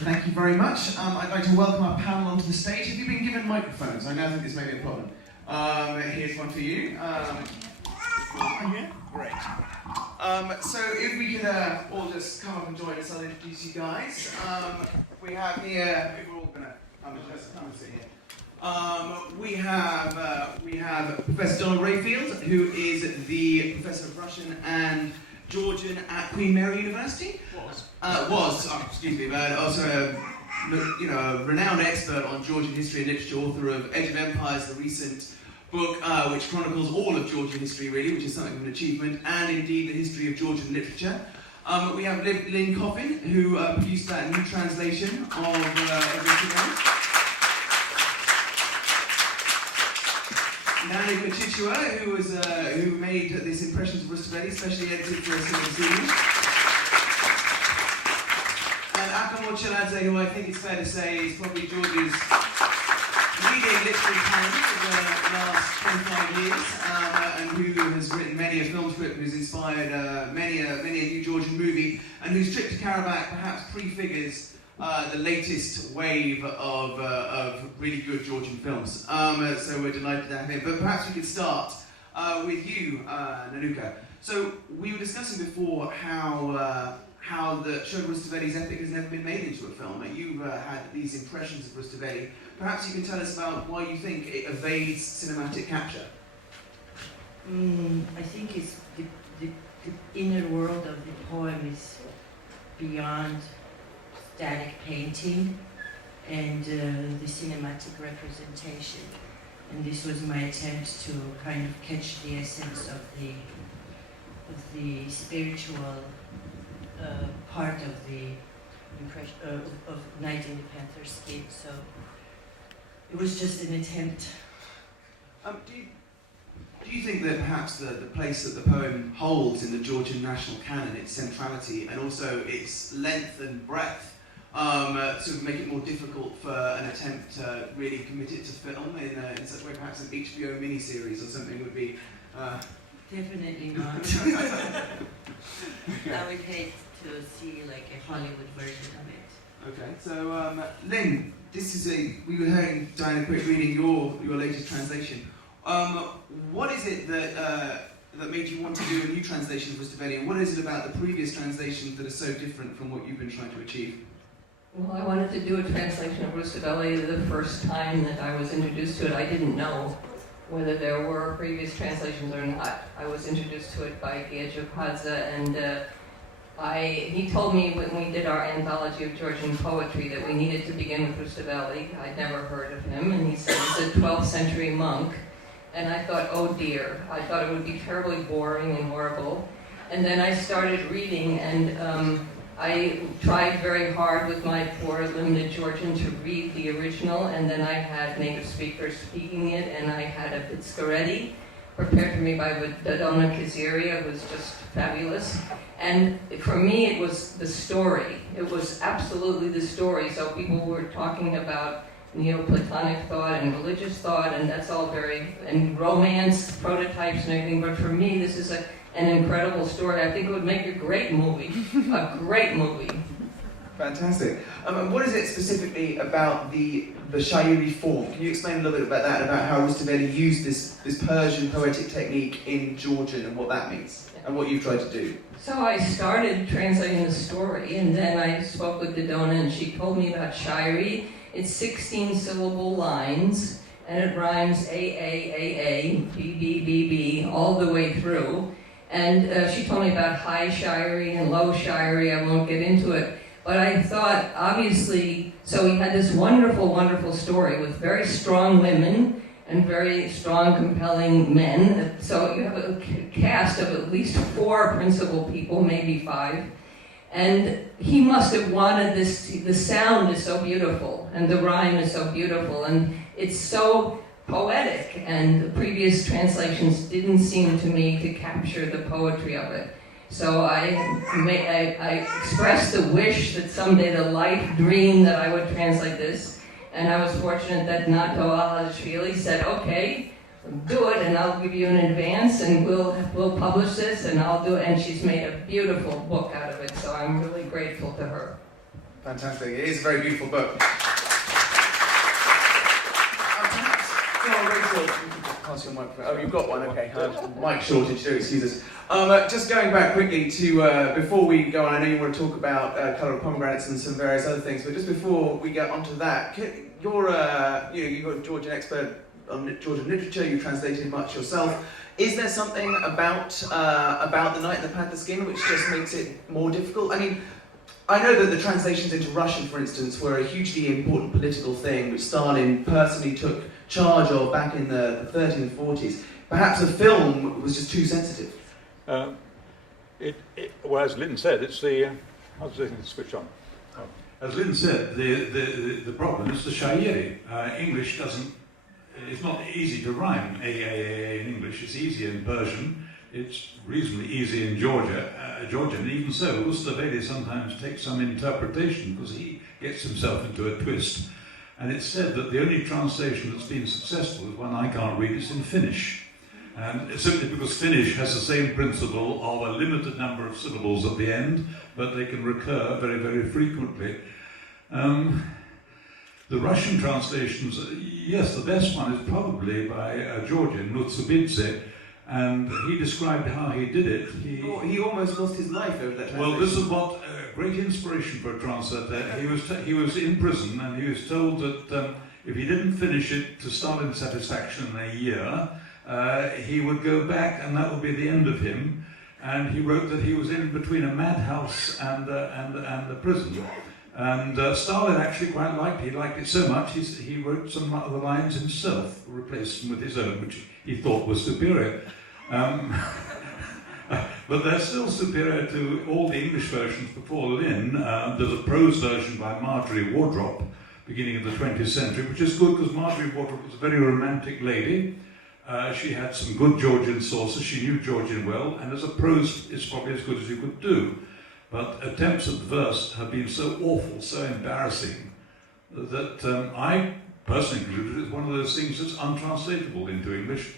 Thank you very much. I'd like to welcome our panel onto the stage. Have you been given microphones? I now think this may be a problem. Here's one for you. Yeah? Great. So if we could all just come up and join us, I'll introduce you guys. We have here, if we're all going to come and sit here. We have Professor Donald Rayfield, who is the Professor of Russian and Georgian at Queen Mary University. But also a renowned expert on Georgian history and literature, author of Age of Empires, the recent book which chronicles all of Georgian history, really, which is something of an achievement, and indeed the history of Georgian literature. We have Lynn Coffin, who produced that new translation of Rustaveli. Nani Kachichua, who made this Impressions of Rustaveli, specially edited for us this evening. And Akamo Cheladze, who I think it's fair to say is probably Georgia's leading literary talent of the last 25 years, and who has written many a film script, who's inspired many a new Georgian movie, and whose trip to Karabakh perhaps prefigures the latest wave of really good Georgian films. So we're delighted to have him. But perhaps we could start with you, Nanuka. So we were discussing before how the show Rustaveli's epic has never been made into a film. You've had these impressions of Rustaveli. Perhaps you can tell us about why you think it evades cinematic capture. I think it's the inner world of the poem is beyond static painting and the cinematic representation. And this was my attempt to kind of catch the essence of the spiritual part of the impression of Night in the Panther's Skin. So it was just an attempt. Do you think that perhaps the place that the poem holds in the Georgian national canon, its centrality, and also its length and breadth, sort of make it more difficult for an attempt to really commit it to film in such a way, perhaps an HBO miniseries or something would be... Definitely not. I would hate to see like a Hollywood version of it. Okay, so Lynn, we were hearing Diana Quick reading your latest translation. What is it that made you want to do a new translation of Rustaveli, and what is it about the previous translations that are so different from what you've been trying to achieve? Well, I wanted to do a translation of Rustaveli the first time that I was introduced to it. I didn't know whether there were previous translations or not. I was introduced to it by Giejo Padza, and he told me when we did our anthology of Georgian poetry that we needed to begin with Rustaveli. I'd never heard of him, and he said he's a 12th century monk. And I thought, oh dear, I thought it would be terribly boring and horrible. And then I started reading, and I tried very hard with my poor limited Georgian to read the original, and then I had native speakers speaking it, and I had a Bitskaretti prepared for me by Dodona Kaziria, who was just fabulous. And for me, it was the story. It was absolutely the story. So people were talking about Neoplatonic thought and religious thought, and that's all and romance, prototypes and everything. But for me, this is an incredible story. I think it would make a great movie. A great movie. Fantastic. And what is it specifically about the Shairi form? Can you explain a little bit about that, about how Rustaveli used this Persian poetic technique in Georgian and what that means, and what you've tried to do? So I started translating the story, and then I spoke with Dodona, and she told me about Shairi. It's 16-syllable lines, and it rhymes A, B, B, B, B, all the way through. And she told me about high Shairi and low Shairi. I won't get into it. But I thought, obviously, so we had this wonderful, wonderful story with very strong women and very strong, compelling men. So you have a cast of at least 4 principal people, maybe 5. And he must have wanted this, the sound is so beautiful, and the rhyme is so beautiful, and it's so poetic, and the previous translations didn't seem to me to capture the poetry of it. So I expressed the wish that someday, the life dream that I would translate this, and I was fortunate that Nato Alashvili said, okay, do it, and I'll give you an advance, and we'll publish this, and I'll do it. And she's made a beautiful book out of it, so I'm really grateful to her. Fantastic. It is a very beautiful book. Perhaps, Rachel, you can pass your microphone. Oh, you've got one, okay. Mic shortage, do excuse us. Just going back quickly to, before we go on, I know you want to talk about Colour of Pomegranates and some various other things, but just before we get onto that, you're a Georgian expert on Georgian literature, you translated much yourself. Is there something about The Night in the Panther Skin which just makes it more difficult? I mean, I know that the translations into Russian, for instance, were a hugely important political thing which Stalin personally took charge of back in the 30s and 40s. Perhaps a film was just too sensitive. Well, as Lynn said, it's the... how's the switch on? Oh. As Lynn said, the problem is the shairi. English doesn't... It's not easy to rhyme A in English. It's easier in Persian. It's reasonably easy in Georgian. And even so, Cartveli sometimes takes some interpretation because he gets himself into a twist. And it's said that the only translation that's been successful is one I can't read. It's in Finnish. And simply because Finnish has the same principle of a limited number of syllables at the end, but they can recur very, very frequently. The Russian translations, yes, the best one is probably by a Georgian, Nutsubidze, and he described how he did it. He almost lost his life over that translation. Well, this is what great inspiration for a translator. He was in prison, and he was told that if he didn't finish it to Stalin's satisfaction in a year, he would go back, and that would be the end of him. And he wrote that he was in between a madhouse and a prison. And Stalin actually quite liked it. He liked it so much, he wrote some of the lines himself, replaced them with his own, which he thought was superior. But they're still superior to all the English versions before Lynn. There's a prose version by Marjorie Wardrop, beginning of the 20th century, which is good because Marjorie Wardrop was a very romantic lady. She had some good Georgian sources, she knew Georgian well, and as a prose, it's probably as good as you could do. But attempts at verse have been so awful, so embarrassing, that I personally concluded it's one of those things that's untranslatable into English.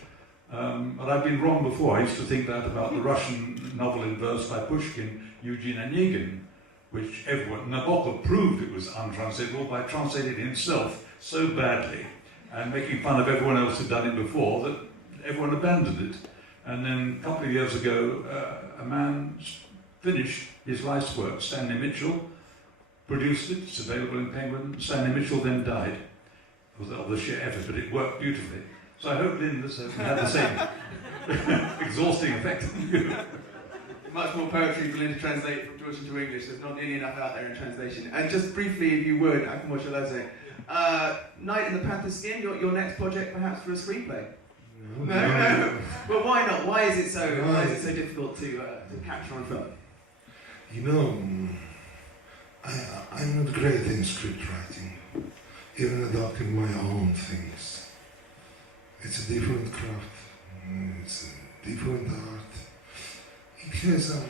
But I've been wrong before. I used to think that about the Russian novel in verse by Pushkin, Eugene Onegin, which Nabokov proved it was untranslatable by translating it himself so badly and making fun of everyone else who'd done it before that everyone abandoned it. And then a couple of years ago, a man finished his life's work. Stanley Mitchell produced it, it's available in Penguin. Stanley Mitchell then died of the sheer effort, but it worked beautifully. So I hope Lynn has had the same exhausting effect on you. Much more poetry for Lynn to translate from Georgian to English. There's not nearly enough out there in translation. And just briefly, if you would, what shall I say? Night in the Panther Skin, your next project perhaps for a screenplay? No. Well, why not? Why is it so difficult to capture on film? You know, I'm not great in script writing, even adopting my own things. It's a different craft, it's a different art. It has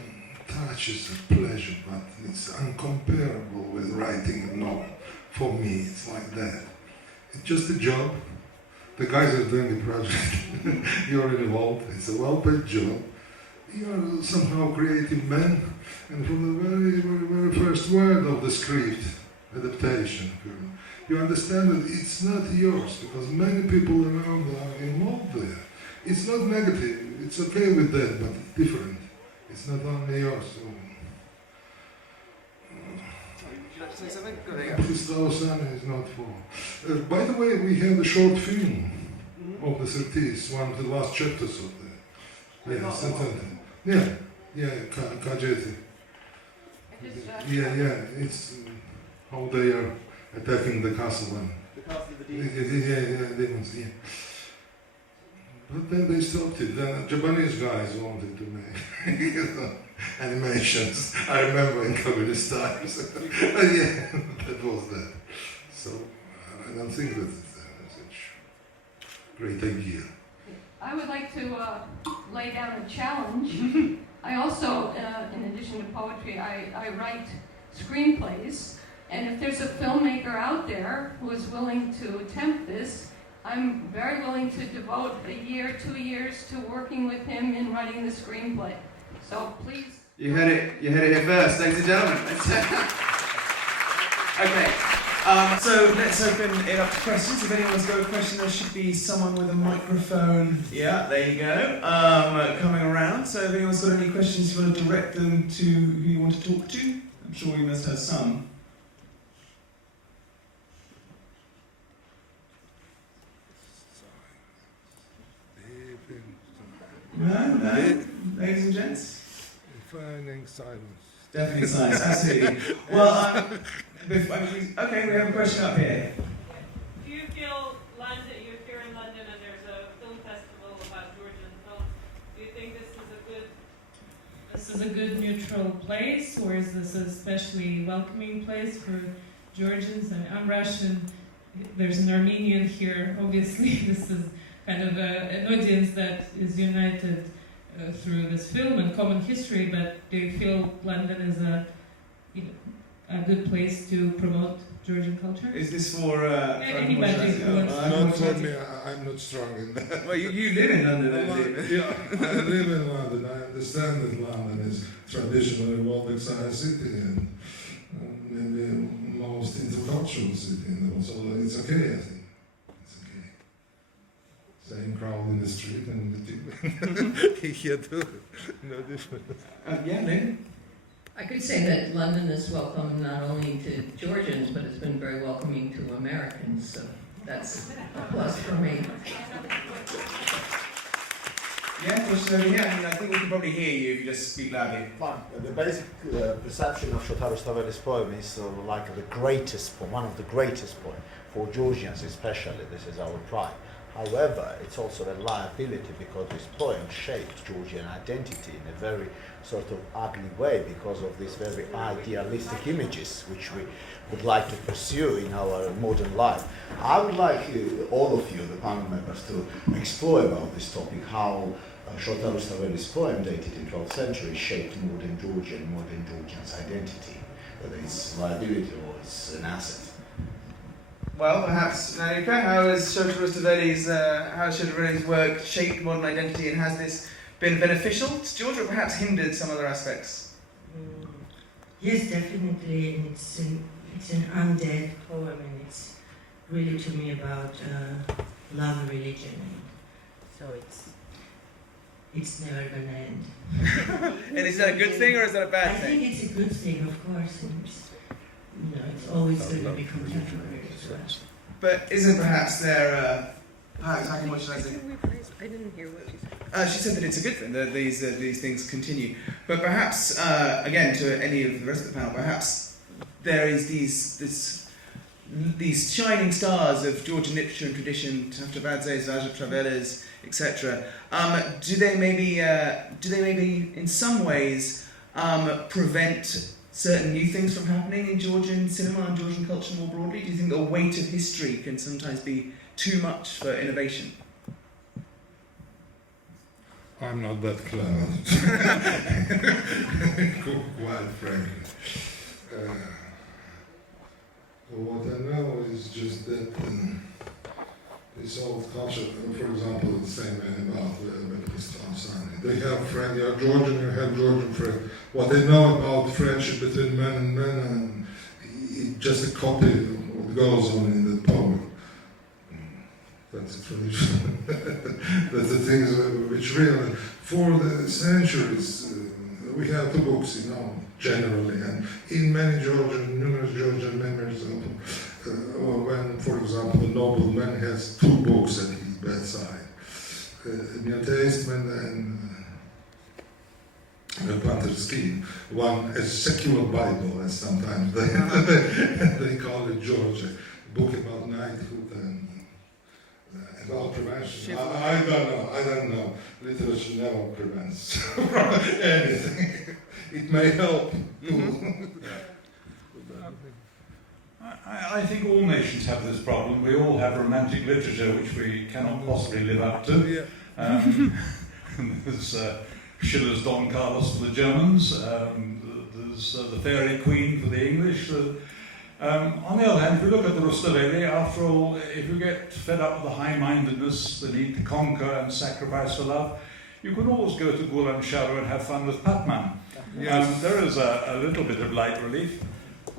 touches of pleasure, but it's uncomparable with writing a novel. For me, it's like that. It's just a job. The guys are doing the project. You're involved. It's a well-paid job. You're somehow creative man, and from the very, very, very first word of the script, adaptation, you understand that it's not yours, because many people around are involved there. It's not negative, it's okay with that, but it's different. It's not only yours. So. Would you like to say something? Go ahead. Kristosana is not for. By the way, we have a short film of the 30s, one of the last chapters of the. Kajeti. It's how they are attacking the castle and the castle of the demons. Demons, But then they stopped it. Then Japanese guys wanted to make animations. I remember in communist times. That was that. So I don't think that it's such a great idea. I would like to lay down a challenge. I also, in addition to poetry, I write screenplays. And if there's a filmmaker out there who is willing to attempt this, I'm very willing to devote a year, 2 years to working with him in writing the screenplay. So please. You heard it here first, ladies and gentlemen. Okay. So let's open it up to questions. If anyone's got a question, there should be someone with a microphone. Yeah, there you go. Coming around. So if anyone's got any questions, you want to direct them to who you want to talk to. I'm sure you must have some. No? Ladies and gents? Defining silence. Definitely science, absolutely. Well, okay, we have a question up here. Do you feel you're here in London and there's a film festival about Georgian films? Do you think this is a good neutral place, or is this a especially welcoming place for Georgians? And I'm Russian. There's an Armenian here. Obviously, this is kind of an audience that is united through this film and common history. But do you feel London is a good place to promote Georgian culture? Is this for anybody who wants to? Not for me, I'm not strong in that. Well, you live in London, don't you? Yeah, I live in London. I understand that London is traditionally a well-excited city and maybe most intercultural city in the world. So it's okay, I think. It's okay. Same crowd in the street and the people here too. No difference. Yeah, Lynn? I could say that London is welcome not only to Georgians, but it's been very welcoming to Americans, so that's a plus for me. Yeah, question over here. I mean, I think we can probably hear you if you just speak loudly. The basic perception of Shota Rustaveli's poem is like the greatest poem, one of the greatest poems, for Georgians especially. This is our pride. However, it's also a liability because this poem shaped Georgian identity in a very sort of ugly way because of these very idealistic images which we would like to pursue in our modern life. I would like all of you, the panel members, to explore about this topic, how Shota Rustaveli's poem dated in 12th century shaped modern Georgians' identity, whether it's liability or it's an asset. Well, perhaps, Nanika, how has Shota Rustaveli's work shaped modern identity, and has this been beneficial to Georgia, or perhaps hindered some other aspects? Yes, definitely, and it's an undead poem, and it's really to me about love and religion, and so it's never gonna end. And is that a good thing or is that a bad I thing? think it's a good thing, of course, and it's always going to be contemporary as well. But isn't perhaps there, what should I say? I didn't hear what you said. She said that it's a good thing that these things continue. But perhaps, again, to any of the rest of the panel, perhaps there is these shining stars of Georgian literature and tradition, Cartveli, Zaja Travelas, etc. Do they maybe in some ways prevent certain new things from happening in Georgian cinema and Georgian culture more broadly? Do you think the weight of history can sometimes be too much for innovation? I'm not that clever, quite frankly. What I know is just that this old culture, for example, the same about Pakistan, they have friends, you are Georgian, you have Georgian friends. What they know about friendship between men and men, and it's just a copy of what goes on in the poem. That's a tradition. That's the things which really, for the centuries, we have two books, generally, and in many numerous Georgian memories of when, for example, a nobleman has two books at his bedside, New Testament and the Panther's Skin, one a secular Bible, as sometimes they call it Georgia, a book about knighthood and about prevention. I don't know. Literature never prevents anything. It may help. I think all nations have this problem. We all have romantic literature which we cannot possibly live up to. There's Schiller's Don Carlos for the Germans. There's the Fairy Queen for the English. On the other hand, if you look at the Rustaveli, after all, if you get fed up with the high-mindedness, the need to conquer and sacrifice for love, you can always go to Gulan Sharu and have fun with Patman. There is a little bit of light relief.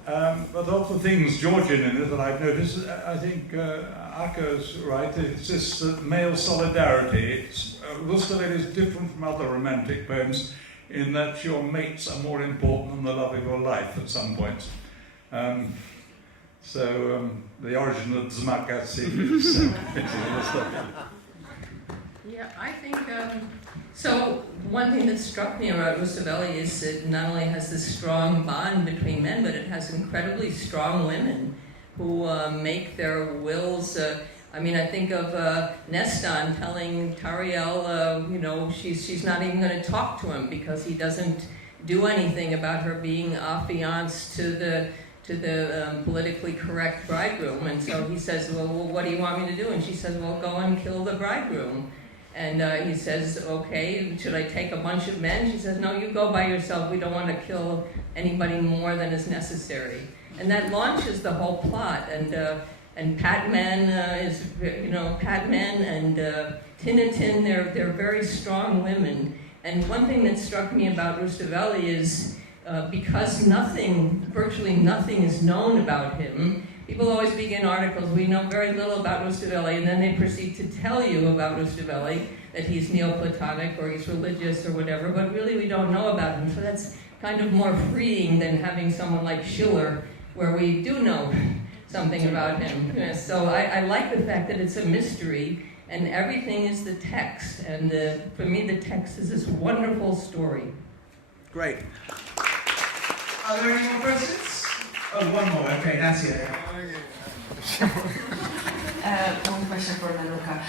But of the things Georgian in it that I've noticed, I think Akko's right, it's this male solidarity. Rustaveli is different from other romantic poems in that your mates are more important than the love of your life at some point. The origin of Dzmakasi is Yeah, I think, so one thing that struck me about Rustaveli is that not only has this strong bond between men, but it has incredibly strong women who make their wills. I think of Nestan telling Tariel, she's not even going to talk to him because he doesn't do anything about her being affianced to the politically correct bridegroom. And so he says, well, what do you want me to do? And she says, well, go and kill the bridegroom. And he says, okay, should I take a bunch of men? She says, no, you go by yourself. We don't want to kill anybody more than is necessary. And that launches the whole plot. And Patman Patman and Tinatin, they're very strong women. And one thing that struck me about Rustaveli is because virtually nothing is known about him, people always begin articles, we know very little about Rustaveli, and then they proceed to tell you about Rustaveli, that he's Neoplatonic or he's religious or whatever, but really we don't know about him. So that's kind of more freeing than having someone like Schiller, where we do know something about him. So I like the fact that it's a mystery, and everything is the text. And for me, the text is this wonderful story. Great. Are there any more questions? Oh, one more. Okay, Natia. One question for Nanuka.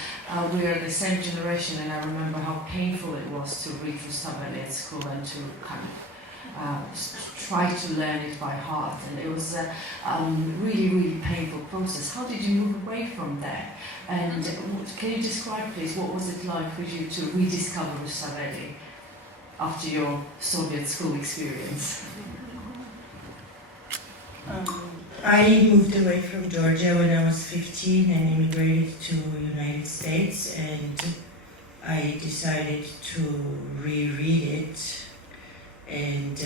We are the same generation, and I remember how painful it was to read Rustaveli at school and to kind of try to learn it by heart. And it was a really, really painful process. How did you move away from that? And can you describe, please, what was it like for you to rediscover Rustaveli after your Soviet school experience? I moved away from Georgia when I was 15 and immigrated to the United States, and I decided to reread it, and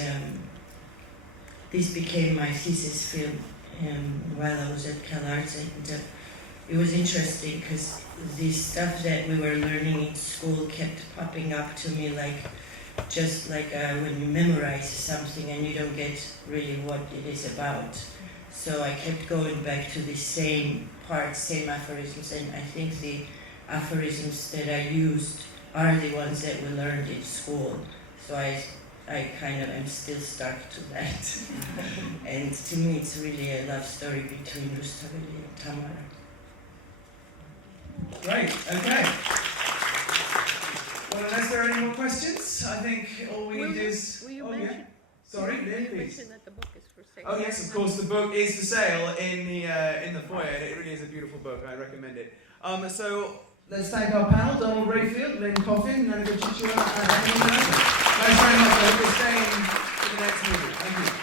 this became my thesis film while I was at CalArts, and it was interesting because the stuff that we were learning in school kept popping up to me just like when you memorize something and you don't get really what it is about. So I kept going back to the same parts, same aphorisms, and I think the aphorisms that I used are the ones that we learned in school. So I kind of am still stuck to that. And to me it's really a love story between Rustaveli and Tamara. Great, okay. Well, unless there are any more questions, I think all we need is... Sorry, Lynn, please. That the book is for sale. Oh yes, of course, the book is for sale in the foyer, and it really is a beautiful book. I recommend it. So let's thank our panel: Donald Rayfield, Lynn Coffin, Nanuka Chichua, and Henry Miller. Thanks very much. I hope you're staying for the next movie. Thank you.